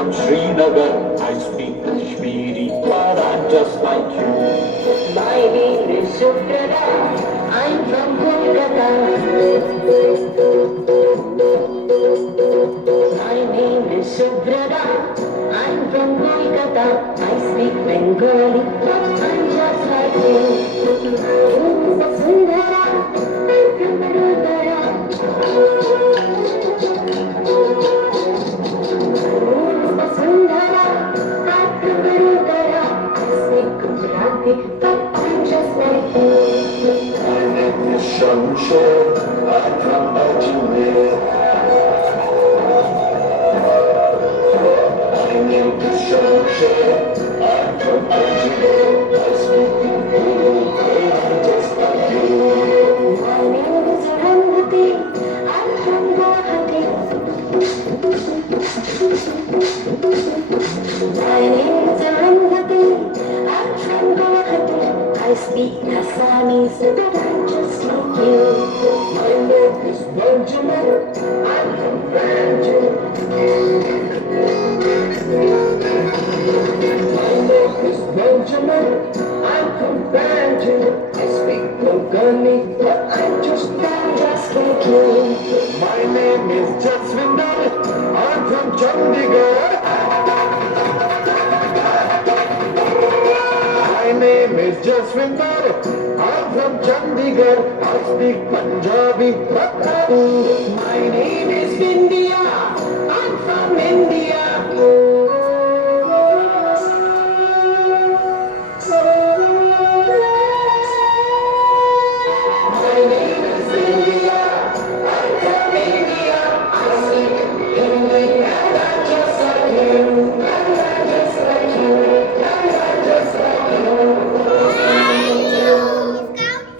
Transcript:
from Srinagar. I speak Kashmiri, but I'm just like you. My name is Suprada. I'm from Kolkata. My name is Suprada. I'm from Kolkata. I speak Bengali, but I'm just like you. Sundara. I'm from Vadodara. Sundara. I'm from Vadodara. I speak Gujarati, but I'm just like you. My name is Shamsher, I'm from Ajmer. My name is Shamsher, I'm from Ajmer. I speak Urdu, I'm just like you. My name is Arundhati. I'm from Guwahati. My name is Arundhati. I'm from Guwahati. I speak Assamese, but I'm just like you. My name is Benjamin, I'm from Banjul. My name is Benjamin, I'm from Banjul. I speak Konkani, but I'm just Like you. My name is Jaswinder, I'm from Chandigarh. My name is Jaswinder, I'm from Chandigarh. I speak Punjabi, but My name is India. I'm from India.